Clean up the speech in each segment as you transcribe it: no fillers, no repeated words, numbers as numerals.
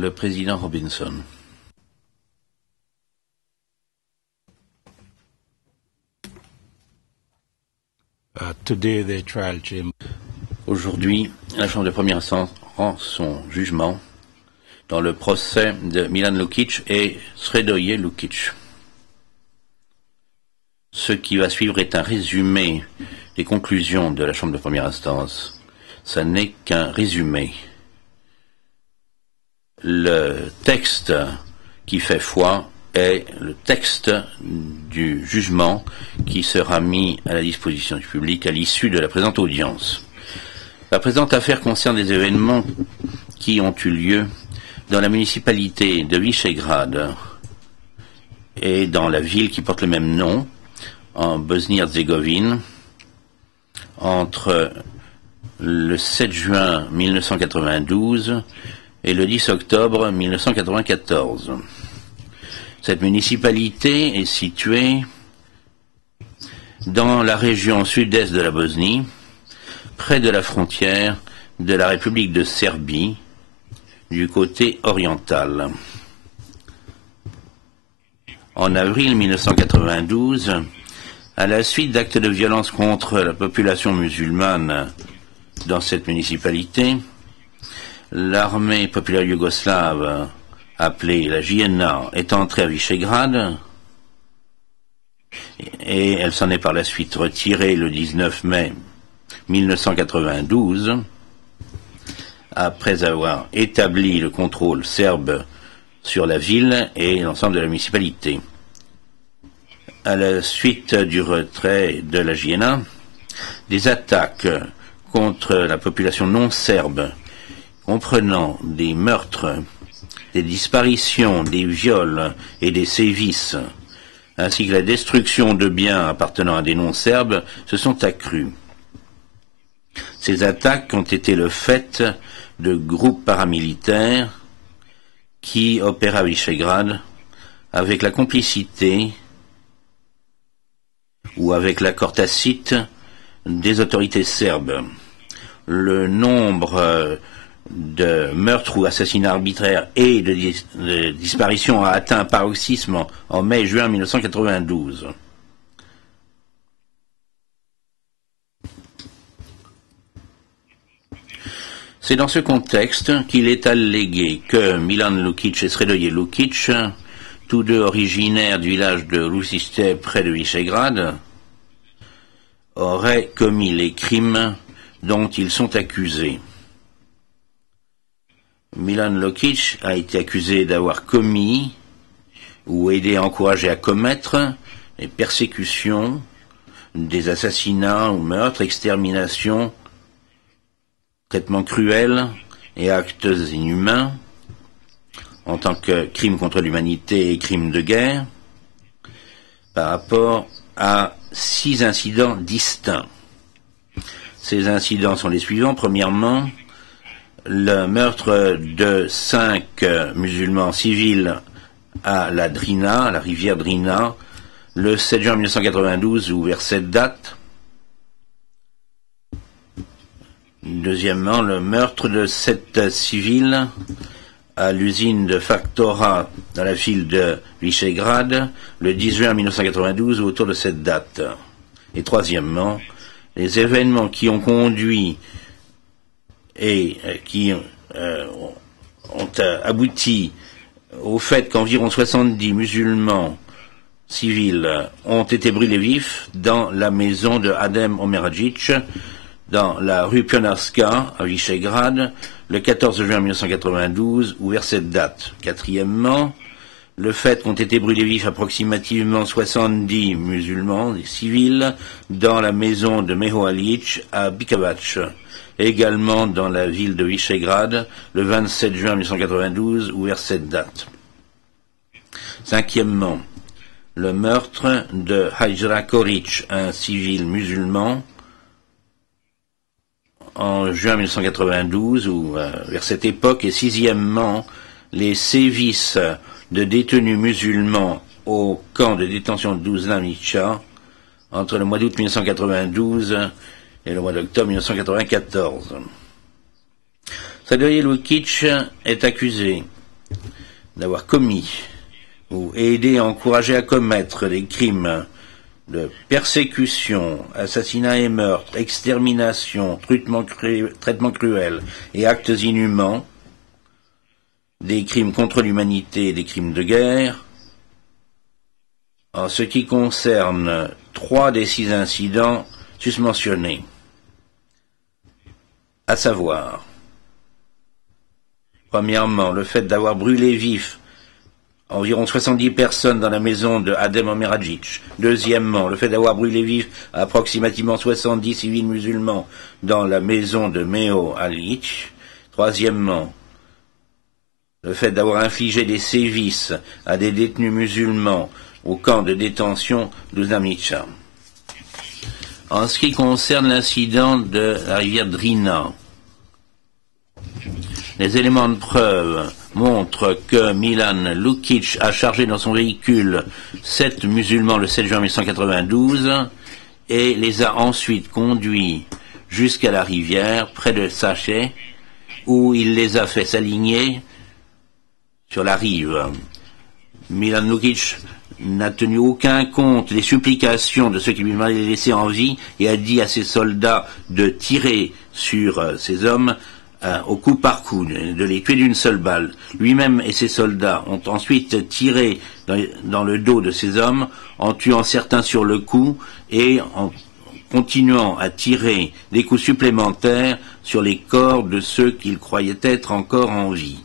Le président Robinson. Today the trial chamber. Aujourd'hui, la Chambre de première instance rend son jugement dans le procès de Milan Lukic et Sredoje Lukic. Ce qui va suivre est un résumé des conclusions de la Chambre de première instance. Ça n'est qu'un résumé. Le texte qui fait foi est le texte du jugement qui sera mis à la disposition du public à l'issue de la présente audience. La présente affaire concerne des événements qui ont eu lieu dans la municipalité de Visegrad et dans la ville qui porte le même nom, en Bosnie-Herzégovine, entre le 7 juin 1992 et le 10 octobre 1994. Cette municipalité est située dans la région sud-est de la Bosnie, près de la frontière de la République de Serbie, du côté oriental. En avril 1992, à la suite d'actes de violence contre la population musulmane dans cette municipalité, l'armée populaire yougoslave, appelée la JNA, est entrée à Visegrad et elle s'en est par la suite retirée le 19 mai 1992, après avoir établi le contrôle serbe sur la ville et l'ensemble de la municipalité. À la suite du retrait de la JNA, des attaques contre la population non serbe, comprenant des meurtres, des disparitions, des viols et des sévices, ainsi que la destruction de biens appartenant à des non-serbes, se sont accrues. Ces attaques ont été le fait de groupes paramilitaires qui opèrent à Visegrad avec la complicité ou avec l'accord tacite des autorités serbes. Le nombre de meurtres ou assassinats arbitraires et de disparitions a atteint un paroxysme en mai-juin 1992. C'est dans ce contexte qu'il est allégué que Milan Lukic et Sredoje Lukic, tous deux originaires du village de Rusište près de Visegrad, auraient commis les crimes dont ils sont accusés. Milan Lukic a été accusé d'avoir commis ou aidé à encourager à commettre des persécutions, des assassinats ou meurtres, exterminations, traitements cruels et actes inhumains en tant que crimes contre l'humanité et crimes de guerre par rapport à 6 incidents distincts. Ces incidents sont les suivants. Premièrement, le meurtre de 5 musulmans civils à la Drina, à la rivière Drina, le 7 juin 1992 ou vers cette date. Deuxièmement, le meurtre de 7 civils à l'usine de Faktora dans la ville de Visegrad le 10 juin 1992 ou autour de cette date. Et troisièmement, les événements qui ont conduit et qui ont abouti au fait qu'environ 70 musulmans civils ont été brûlés vifs dans la maison de Adem Omeragic, dans la rue Pionarska à Visegrad, le 14 juin 1992, ou vers cette date. Quatrièmement, le fait qu'ont été brûlés vifs approximativement 70 musulmans, des civils, dans la maison de Meho Alic à Bikavac, également dans la ville de Visegrad, le 27 juin 1992, ou vers cette date. Cinquièmement, le meurtre de Hajra Koric, un civil musulman, en juin 1992 ou vers cette époque, et sixièmement, les sévices de détenus musulmans au camp de détention de Duzlamica entre le mois d'août 1992 et le mois d'octobre 1994. Sredoje Lukic est accusé d'avoir commis ou aidé à encourager à commettre des crimes de persécution, assassinat et meurtre, extermination, traitement cruel et actes inhumains, des crimes contre l'humanité et des crimes de guerre. En ce qui concerne 3 des 6 incidents susmentionnés, à savoir, premièrement, le fait d'avoir brûlé vif environ 70 personnes dans la maison de Adem Omeragic. Deuxièmement, le fait d'avoir brûlé vif approximativement 70 civils musulmans dans la maison de Meo Alic. Troisièmement, le fait d'avoir infligé des sévices à des détenus musulmans au camp de détention d'Ouzamicha. En ce qui concerne l'incident de la rivière Drina, les éléments de preuve montrent que Milan Lukic a chargé dans son véhicule 7 musulmans le 7 juin 1992 et les a ensuite conduits jusqu'à la rivière, près de Sachet, où il les a fait s'aligner sur la rive. Milan Lukic n'a tenu aucun compte des supplications de ceux qui lui avaient laissé en vie et a dit à ses soldats de tirer sur ces hommes au coup par coup, de les tuer d'une seule balle. Lui-même et ses soldats ont ensuite tiré dans le dos de ces hommes, en tuant certains sur le coup et en continuant à tirer des coups supplémentaires sur les corps de ceux qu'ils croyaient être encore en vie.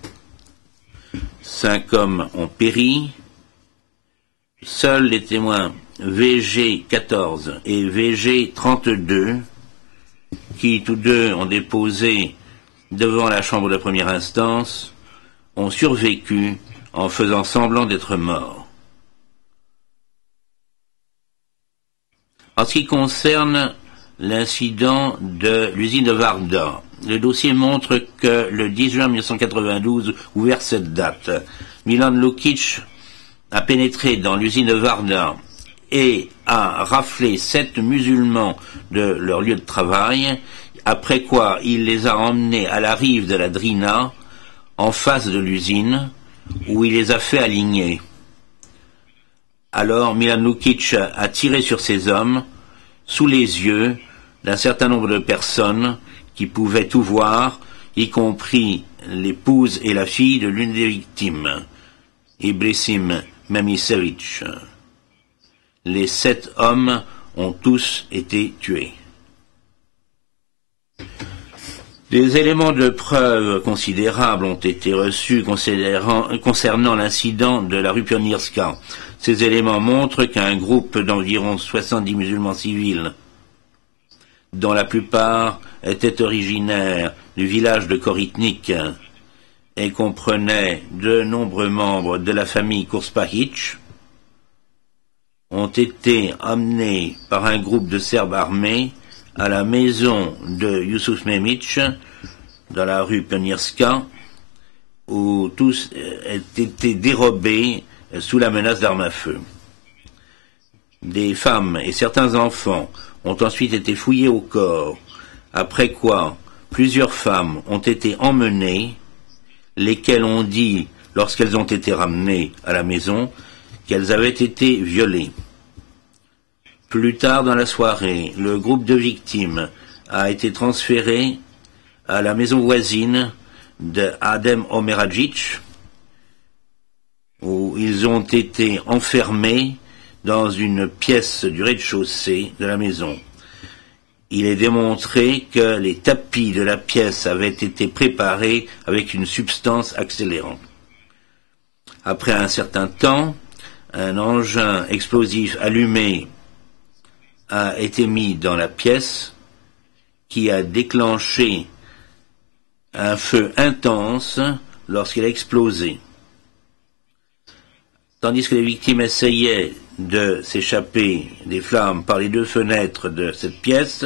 5 hommes ont péri. Seuls les témoins VG14 et VG32, qui tous deux ont déposé devant la chambre de première instance, ont survécu en faisant semblant d'être morts. En ce qui concerne l'incident de l'usine de Varda, le dossier montre que le 10 juin 1992, ou vers cette date, Milan Lukic a pénétré dans l'usine de Varda et a raflé 7 musulmans de leur lieu de travail, après quoi il les a emmenés à la rive de la Drina, en face de l'usine, où il les a fait aligner. Alors Milan Lukic a tiré sur ces hommes, sous les yeux d'un certain nombre de personnes qui pouvaient tout voir, y compris l'épouse et la fille de l'une des victimes, Ibrisim Memisevic. Les 7 hommes ont tous été tués. Des éléments de preuve considérables ont été reçus concernant l'incident de la rue Pionierska. Ces éléments montrent qu'un groupe d'environ 70 musulmans civils, dont la plupart étaient originaires du village de Koritnik et comprenaient de nombreux membres de la famille Kurspahic, ont été amenés par un groupe de Serbes armés à la maison de Yusuf Memic, dans la rue Pionierska, où tous étaient dérobés sous la menace d'armes à feu. Des femmes et certains enfants ont ensuite été fouillés au corps, après quoi plusieurs femmes ont été emmenées, lesquelles ont dit, lorsqu'elles ont été ramenées à la maison, qu'elles avaient été violées. Plus tard dans la soirée, le groupe de victimes a été transféré à la maison voisine de Adem Omeragic, où ils ont été enfermés dans une pièce du rez-de-chaussée de la maison. Il est démontré que les tapis de la pièce avaient été préparés avec une substance accélérante. Après un certain temps, un engin explosif allumé a été mis dans la pièce qui a déclenché un feu intense lorsqu'il a explosé. Tandis que les victimes essayaient de s'échapper des flammes par les 2 fenêtres de cette pièce,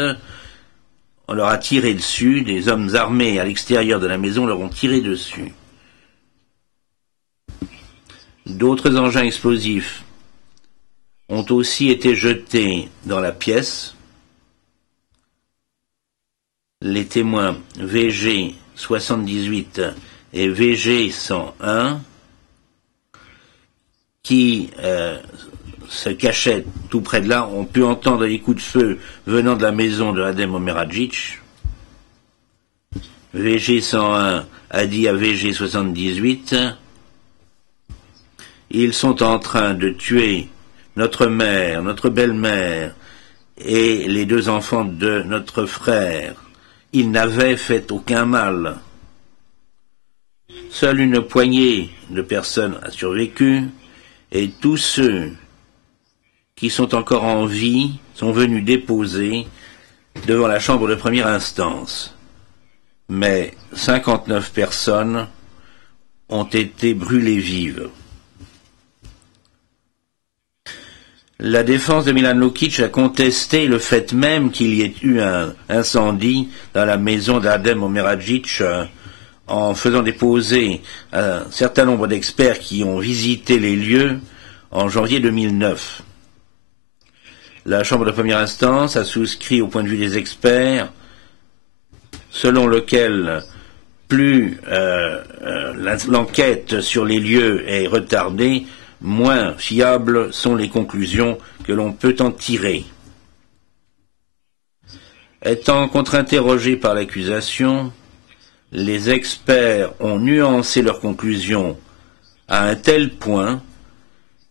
on leur a tiré dessus, des hommes armés à l'extérieur de la maison leur ont tiré dessus. D'autres engins explosifs ont aussi été jetés dans la pièce. Les témoins VG 78 et VG 101 qui se cachaient tout près de là ont pu entendre les coups de feu venant de la maison de Adem Omeragic. VG 101 a dit à VG 78 « Ils sont en train de tuer notre mère, notre belle-mère et les 2 enfants de notre frère. Ils n'avaient fait aucun mal. » Seule une poignée de personnes a survécu et tous ceux qui sont encore en vie sont venus déposer devant la chambre de première instance. Mais 59 personnes ont été brûlées vives. La défense de Milan Lukic a contesté le fait même qu'il y ait eu un incendie dans la maison d'Adem Omeragic en faisant déposer un certain nombre d'experts qui ont visité les lieux en janvier 2009. La Chambre de première instance a souscrit au point de vue des experts selon lequel plus l'enquête sur les lieux est retardée, moins fiables sont les conclusions que l'on peut en tirer. Étant contre-interrogés par l'accusation, les experts ont nuancé leurs conclusions à un tel point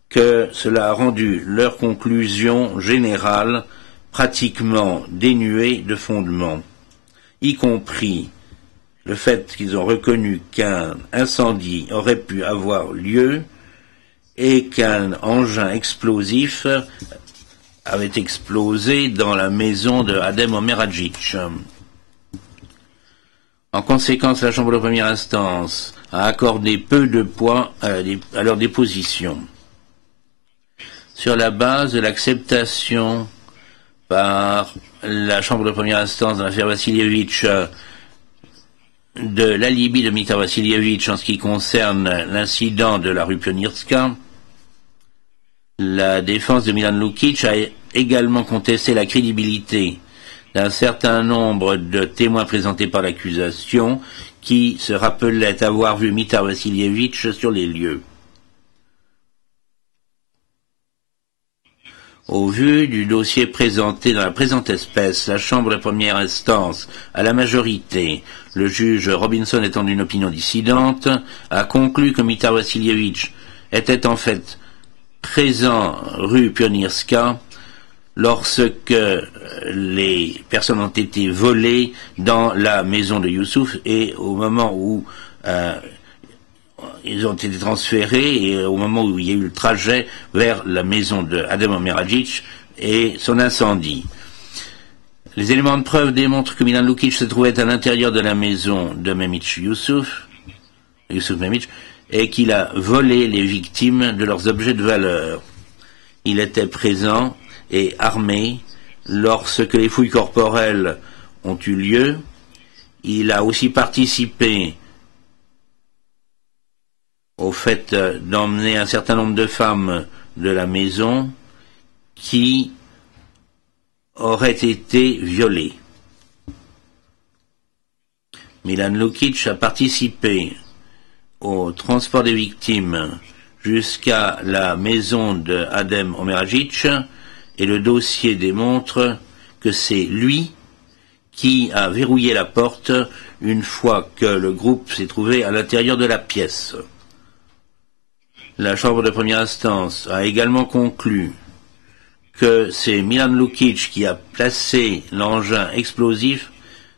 que cela a rendu leurs conclusions générales pratiquement dénuées de fondement, y compris le fait qu'ils ont reconnu qu'un incendie aurait pu avoir lieu et qu'un engin explosif avait explosé dans la maison de Adem Omeragic. En conséquence, la Chambre de première instance a accordé peu de poids à leur déposition. Sur la base de l'acceptation par la Chambre de première instance dans l'affaire Vassilievitch de l'alibi de Mitar Vassilievitch en ce qui concerne l'incident de la rue Pionirska, la défense de Milan Lukic a également contesté la crédibilité d'un certain nombre de témoins présentés par l'accusation qui se rappelaient avoir vu Mitar Vassilievitch sur les lieux. Au vu du dossier présenté dans la présente espèce, la Chambre de première instance, à la majorité, le juge Robinson étant d'une opinion dissidente, a conclu que Mitar Vassilievitch était en fait présent rue Pionirska lorsque les personnes ont été volées dans la maison de Youssouf et au moment où ils ont été transférés et au moment où il y a eu le trajet vers la maison de Adem Omeragic et son incendie. Les éléments de preuve démontrent que Milan Lukic se trouvait à l'intérieur de la maison de Memic Youssouf Memic, et qu'il a volé les victimes de leurs objets de valeur. Il était présent et armé lorsque les fouilles corporelles ont eu lieu. Il a aussi participé au fait d'emmener un certain nombre de femmes de la maison qui auraient été violées. Milan Lukic a participé au transport des victimes jusqu'à la maison de Adem Omeragic et le dossier démontre que c'est lui qui a verrouillé la porte une fois que le groupe s'est trouvé à l'intérieur de la pièce. La Chambre de première instance a également conclu que c'est Milan Lukic qui a placé l'engin explosif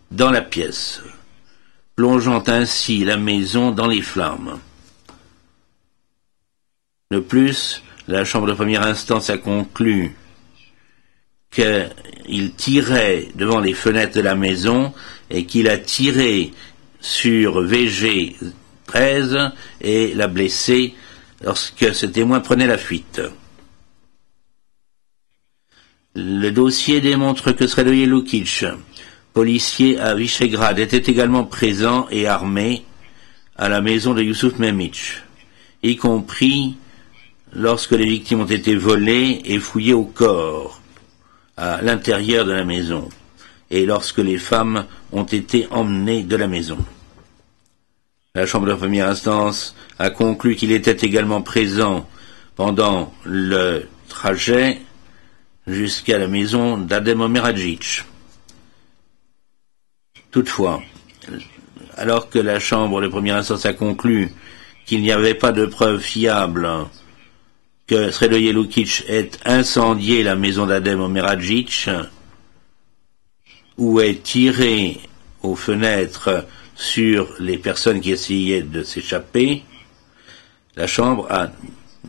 dans la pièce, plongeant ainsi la maison dans les flammes. De plus, la Chambre de première instance a conclu qu'il tirait devant les fenêtres de la maison et qu'il a tiré sur VG 13 et l'a blessé lorsque ce témoin prenait la fuite. Le dossier démontre que Sredoje Lukic, policier à Visegrad, était également présent et armé à la maison de Youssouf Memic, y compris lorsque les victimes ont été volées et fouillées au corps à l'intérieur de la maison et lorsque les femmes ont été emmenées de la maison. La Chambre de première instance a conclu qu'il était également présent pendant le trajet jusqu'à la maison d'Adem Omeragic. Toutefois, alors que la Chambre de première instance a conclu qu'il n'y avait pas de preuves fiables que Sredoje Lukic ait incendié la maison d'Adem Omeragic ou ait tiré aux fenêtres sur les personnes qui essayaient de s'échapper, la Chambre a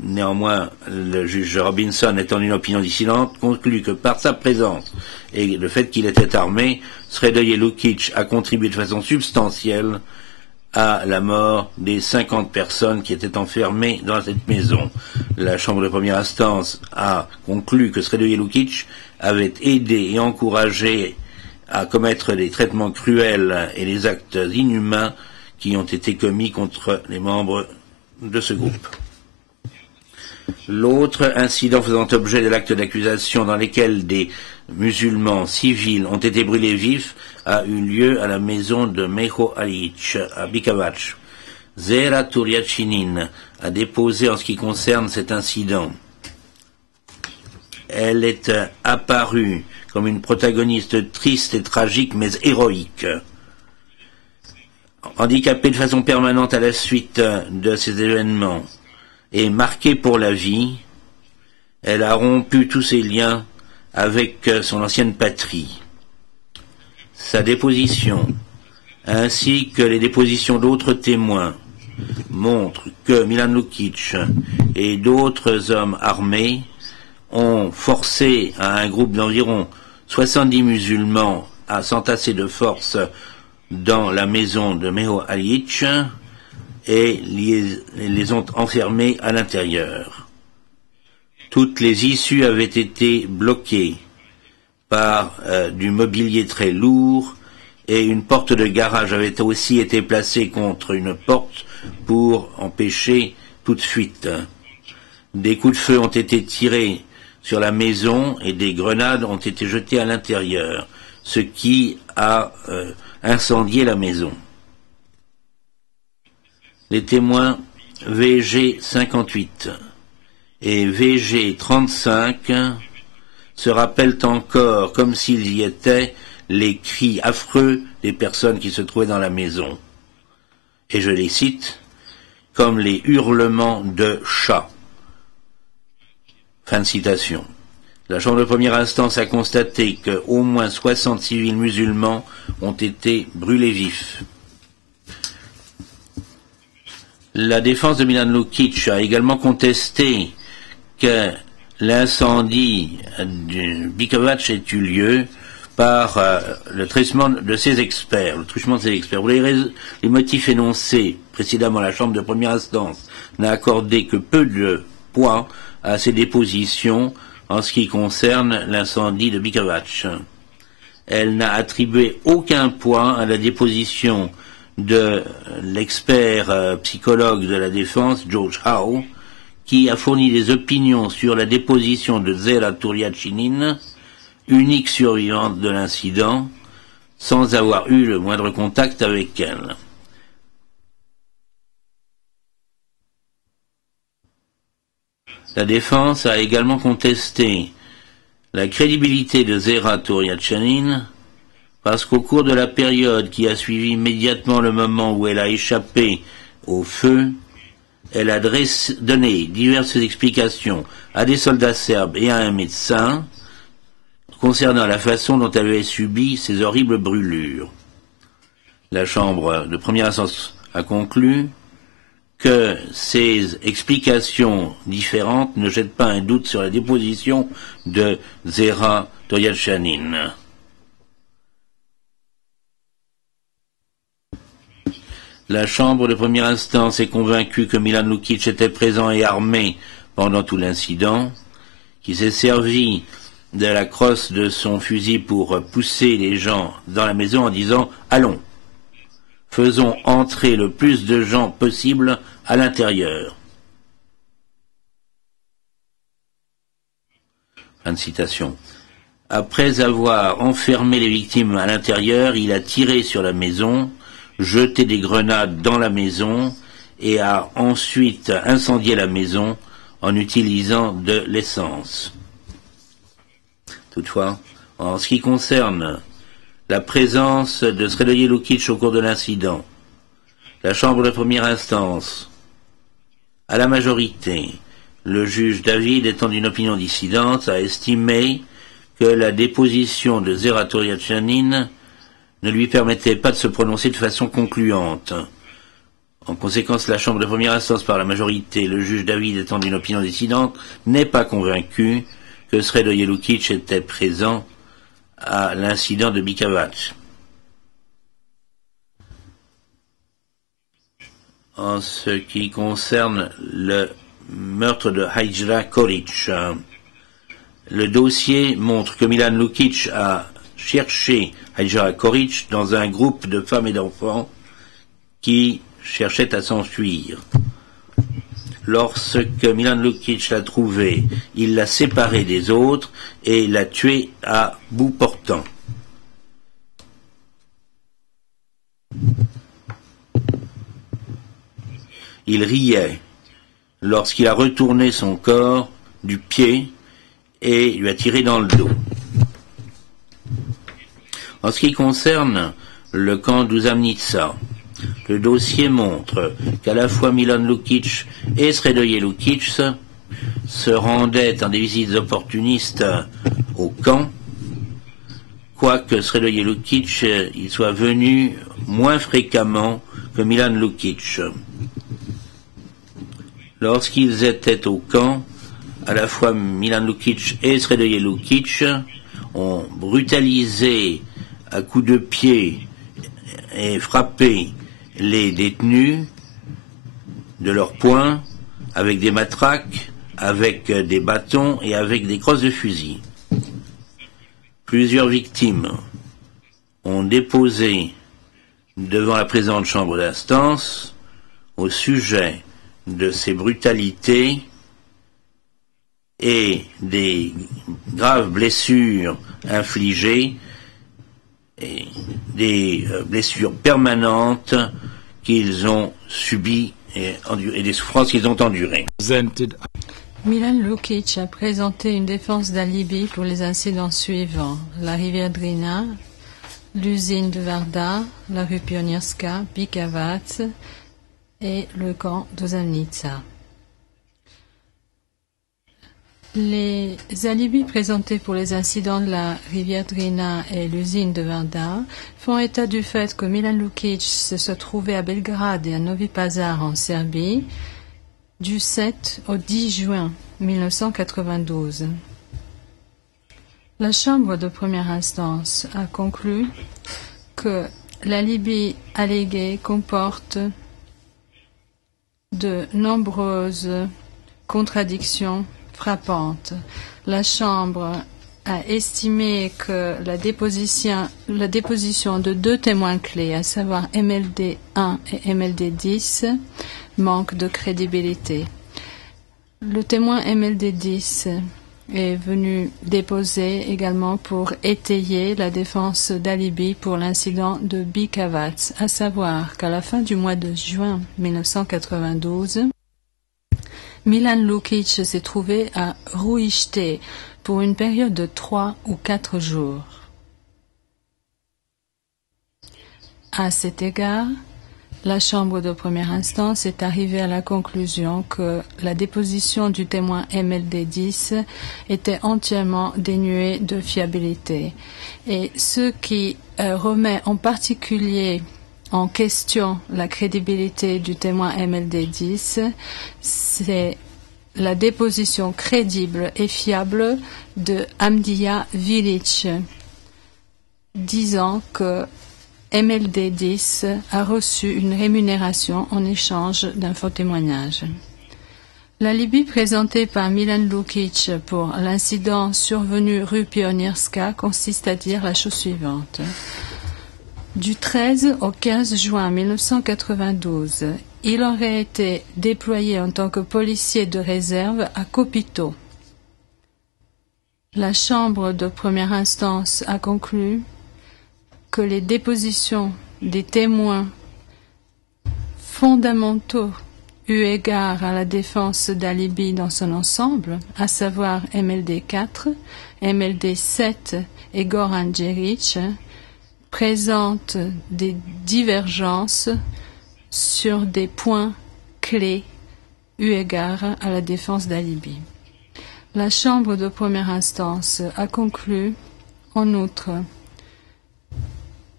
néanmoins, le juge Robinson étant une opinion dissidente, conclut que par sa présence et le fait qu'il était armé, Sredoje Lukic a contribué de façon substantielle à la mort des 50 personnes qui étaient enfermées dans cette maison. La Chambre de première instance a conclu que Sredoje Lukic avait aidé et encouragé à commettre des traitements cruels et des actes inhumains qui ont été commis contre les membres de ce groupe. L'autre incident faisant objet de l'acte d'accusation dans lequel des musulmans civils ont été brûlés vifs a eu lieu à la maison de Meho Alic à Bikavac. Zehra Turiachinin a déposé en ce qui concerne cet incident. Elle est apparue comme une protagoniste triste et tragique mais héroïque. Handicapée de façon permanente à la suite de ces événements et marquée pour la vie, elle a rompu tous ses liens avec son ancienne patrie. Sa déposition, ainsi que les dépositions d'autres témoins, montrent que Milan Lukic et d'autres hommes armés ont forcé à un groupe d'environ 70 musulmans à s'entasser de force dans la maison de Meho Alic et les ont enfermés à l'intérieur. Toutes les issues avaient été bloquées par du mobilier très lourd et une porte de garage avait aussi été placée contre une porte pour empêcher toute fuite. Des coups de feu ont été tirés sur la maison et des grenades ont été jetées à l'intérieur, ce qui a incendié la maison. Les témoins VG 58 et VG 35 se rappellent encore, comme s'ils y étaient, les cris affreux des personnes qui se trouvaient dans la maison. Et je les cite, comme les hurlements de chats. Fin de citation. La Chambre de première instance a constaté qu'au moins 60 civils musulmans ont été brûlés vifs. La défense de Milan Lukic a également contesté que l'incendie du Bikavac ait eu lieu par le truchement de ses experts. Pour les motifs énoncés précédemment, la Chambre de première instance n'a accordé que peu de poids à ses dépositions en ce qui concerne l'incendie de Bikavac. Elle n'a attribué aucun poids à la déposition de l'expert psychologue de la défense, George Howe, qui a fourni des opinions sur la déposition de Zehra Turiachinin, unique survivante de l'incident, sans avoir eu le moindre contact avec elle. La défense a également contesté la crédibilité de Zehra Turiachinin parce qu'au cours de la période qui a suivi immédiatement le moment où elle a échappé au feu, elle a donné diverses explications à des soldats serbes et à un médecin concernant la façon dont elle avait subi ces horribles brûlures. La Chambre de première instance a conclu que ces explications différentes ne jettent pas un doute sur la déposition de Zehra Turiachinin. La Chambre de première instance est convaincue que Milan Lukic était présent et armé pendant tout l'incident, qu'il s'est servi de la crosse de son fusil pour pousser les gens dans la maison en disant « Allons, faisons entrer le plus de gens possible à l'intérieur. » Fin de citation. Après avoir enfermé les victimes à l'intérieur, il a tiré sur la maison, jeté des grenades dans la maison et a ensuite incendié la maison en utilisant de l'essence. Toutefois, en ce qui concerne la présence de Sredoje Lukic au cours de l'incident, la Chambre de première instance, à la majorité, le juge David, étant d'une opinion dissidente, a estimé que la déposition de Zeratoriachanin ne lui permettait pas de se prononcer de façon concluante. En conséquence, la Chambre de première instance, par la majorité, le juge David, étant d'une opinion dissidente, n'est pas convaincu que Sredoje Lukic était présent à l'incident de Bikavac. En ce qui concerne le meurtre de Hajra Koric, le dossier montre que Milan Lukic a cherché Hajra Koric dans un groupe de femmes et d'enfants qui cherchaient à s'enfuir. Lorsque Milan Lukic l'a trouvée, il l'a séparée des autres et l'a tuée à bout portant. Il riait lorsqu'il a retourné son corps du pied et lui a tiré dans le dos. En ce qui concerne le camp d'Uzamnica, le dossier montre qu'à la fois Milan Lukic et Sredoje Lukic se rendaient en des visites opportunistes au camp, quoique Sredoje Lukic y soit venu moins fréquemment que Milan Lukic. Lorsqu'ils étaient au camp, à la fois Milan Lukic et Sredoje Lukic ont brutalisé à coups de pied et frappé les détenus de leurs poings avec des matraques, avec des bâtons et avec des crosses de fusil. Plusieurs victimes ont déposé devant la présente chambre d'instance au sujet de ces brutalités et des graves blessures infligées et des blessures permanentes qu'ils ont subies et des souffrances qu'ils ont endurées. Milan Lukic a présenté une défense d'alibi pour les incidents suivants: la rivière Drina, l'usine de Varda, la rue Pionierska, Bikavac et le camp d'Uzamnica. Les alibis présentés pour les incidents de la rivière Drina et l'usine de Varda font état du fait que Milan Lukic se trouvait à Belgrade et à Novi Pazar en Serbie du 7 au 10 juin 1992. La Chambre de première instance a conclu que l'alibi allégué comporte de nombreuses contradictions frappantes. La Chambre a estimé que la déposition de deux témoins clés, à savoir MLD 1 et MLD 10, manque de crédibilité. Le témoin MLD 10 est venu déposer également pour étayer la défense d'alibi pour l'incident de Bikavac, à savoir qu'à la fin du mois de juin 1992, Milan Lukic s'est trouvé à Ruiște pour une période de 3 ou 4 jours. À cet égard, la Chambre de première instance est arrivée à la conclusion que la déposition du témoin MLD 10 était entièrement dénuée de fiabilité. Et ce qui remet en particulier en question la crédibilité du témoin MLD 10, c'est la déposition crédible et fiable de Hamdija Vilic, disant que MLD 10 a reçu une rémunération en échange d'un faux témoignage. L'alibi présenté par Milan Lukic pour l'incident survenu rue Pionierska consiste à dire la chose suivante. Du 13 au 15 juin 1992, il aurait été déployé en tant que policier de réserve à Kopito. La Chambre de première instance a conclu que les dépositions des témoins fondamentaux eu égard à la défense d'Alibi dans son ensemble, à savoir MLD 4, MLD 7 et Goran Djeric, présentent des divergences sur des points clés eu égard à la défense d'Alibi. La Chambre de première instance a conclu, en outre,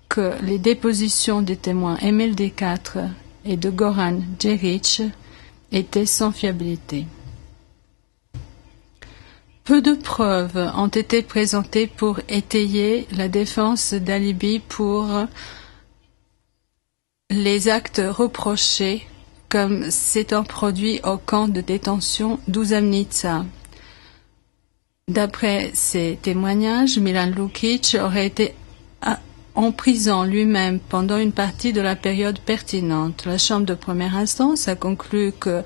que les dépositions des témoins MLD 4 et de Goran Djeric étaient sans fiabilité. Peu de preuves ont été présentées pour étayer la défense d'Alibi pour les actes reprochés comme s'étant produits au camp de détention d'Uzamnica. D'après ces témoignages, Milan Lukic aurait été en prison lui-même pendant une partie de la période pertinente. La Chambre de première instance a conclu que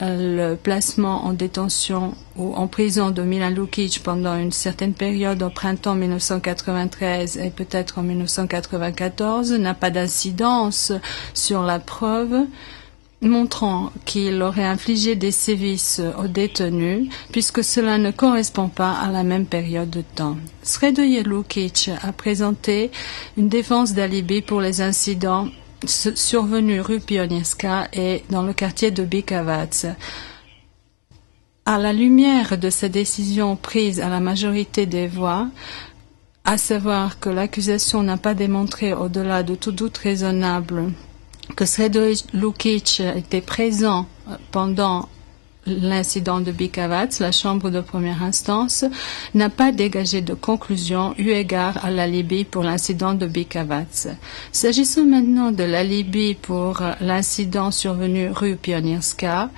le placement en détention ou en prison de Milan Lukic pendant une certaine période au printemps 1993 et peut-être en 1994 n'a pas d'incidence sur la preuve, montrant qu'il aurait infligé des sévices aux détenus, puisque cela ne correspond pas à la même période de temps. Sredoje Lukic a présenté une défense d'alibi pour les incidents survenus rue Pionierska et dans le quartier de Bikavac. À la lumière de cette décision prise à la majorité des voix, à savoir que l'accusation n'a pas démontré au-delà de tout doute raisonnable que Sredoje Lukic était présent pendant l'incident de Bikavac, la Chambre de première instance n'a pas dégagé de conclusion eu égard à l'alibi pour l'incident de Bikavac. S'agissant maintenant de l'alibi pour l'incident survenu rue Pionierska,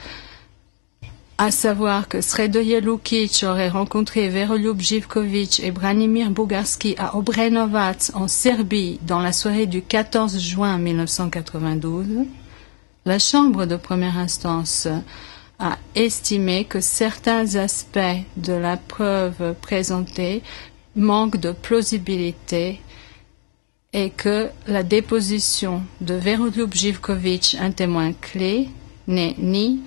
à savoir que Sredoje Lukic aurait rencontré Veroljub Živković et Branimir Bugarski à Obrenovac en Serbie dans la soirée du 14 juin 1992, la Chambre de première instance a estimé que certains aspects de la preuve présentée manquent de plausibilité et que la déposition de Veroljub Živković, un témoin clé, n'est ni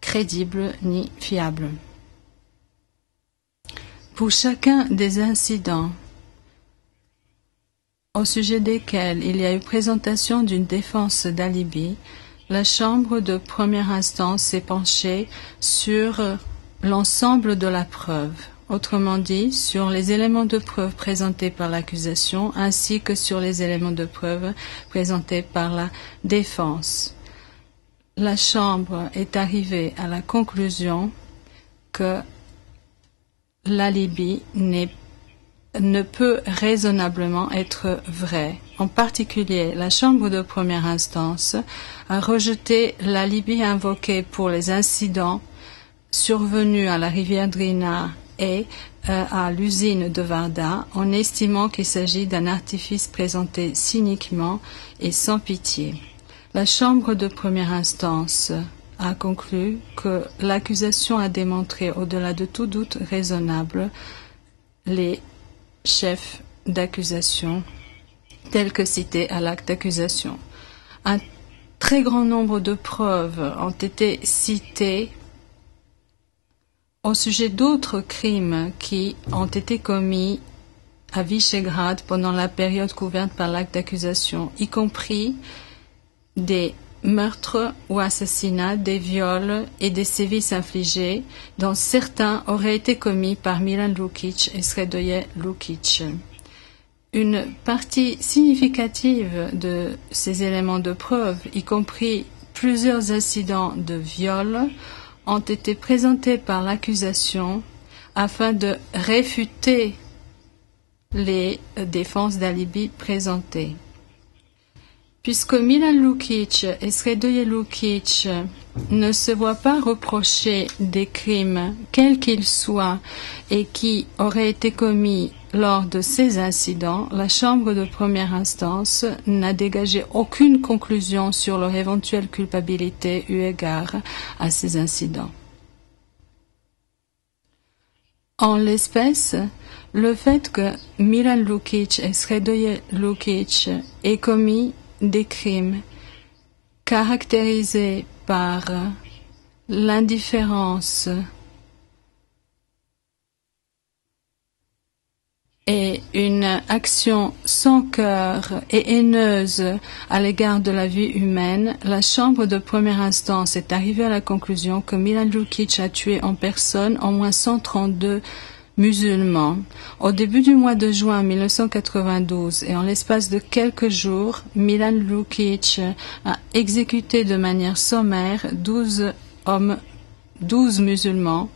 crédible ni fiable. Pour chacun des incidents au sujet desquels il y a eu présentation d'une défense d'alibi, la Chambre de première instance s'est penchée sur l'ensemble de la preuve, autrement dit sur les éléments de preuve présentés par l'accusation ainsi que sur les éléments de preuve présentés par la défense. La Chambre est arrivée à la conclusion que l'alibi ne peut raisonnablement être vrai. En particulier, la Chambre de première instance a rejeté l'alibi invoqué pour les incidents survenus à la rivière Drina et à l'usine de Varda en estimant qu'il s'agit d'un artifice présenté cyniquement et sans pitié. La Chambre de première instance a conclu que l'accusation a démontré au-delà de tout doute raisonnable les chefs d'accusation tels que cités à l'acte d'accusation. Un très grand nombre de preuves ont été citées au sujet d'autres crimes qui ont été commis à Visegrad pendant la période couverte par l'acte d'accusation, y compris des meurtres ou assassinats, des viols et des sévices infligés, dont certains auraient été commis par Milan Lukic et Sredoje Lukic. Une partie significative de ces éléments de preuve, y compris plusieurs incidents de viol, ont été présentés par l'accusation afin de réfuter les défenses d'alibi présentées. Puisque Milan Lukic et Sredoje Lukic ne se voient pas reprocher des crimes, quels qu'ils soient, et qui auraient été commis lors de ces incidents, la Chambre de première instance n'a dégagé aucune conclusion sur leur éventuelle culpabilité eu égard à ces incidents. En l'espèce, le fait que Milan Lukic et Sredoje Lukic aient commis des crimes caractérisés par l'indifférence et une action sans cœur et haineuse à l'égard de la vie humaine, la Chambre de première instance est arrivée à la conclusion que Milan Lukic a tué en personne au moins 132 musulmans. Au début du mois de juin 1992 et en l'espace de quelques jours, Milan Lukic a exécuté de manière sommaire 12 musulmans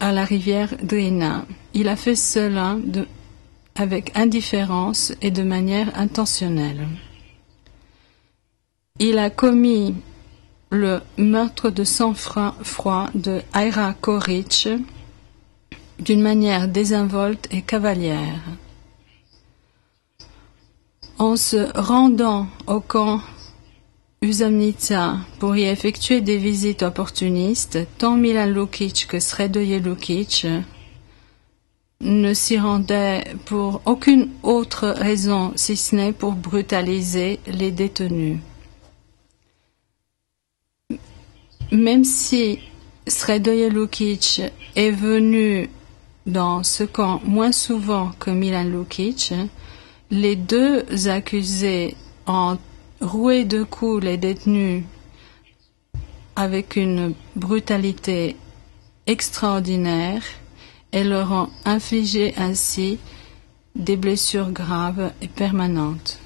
à la rivière Drina. Il a fait cela avec indifférence et de manière intentionnelle. Il a commis le meurtre de sang-froid de Aira Koric d'une manière désinvolte et cavalière. En se rendant au camp Usamnica pour y effectuer des visites opportunistes, tant Milan Lukic que Sredoje Lukic ne s'y rendaient pour aucune autre raison si ce n'est pour brutaliser les détenus. Même si Sredoje Lukic est venu dans ce camp moins souvent que Milan Lukic, les deux accusés ont roué de coups les détenus avec une brutalité extraordinaire et leur ont infligé ainsi des blessures graves et permanentes.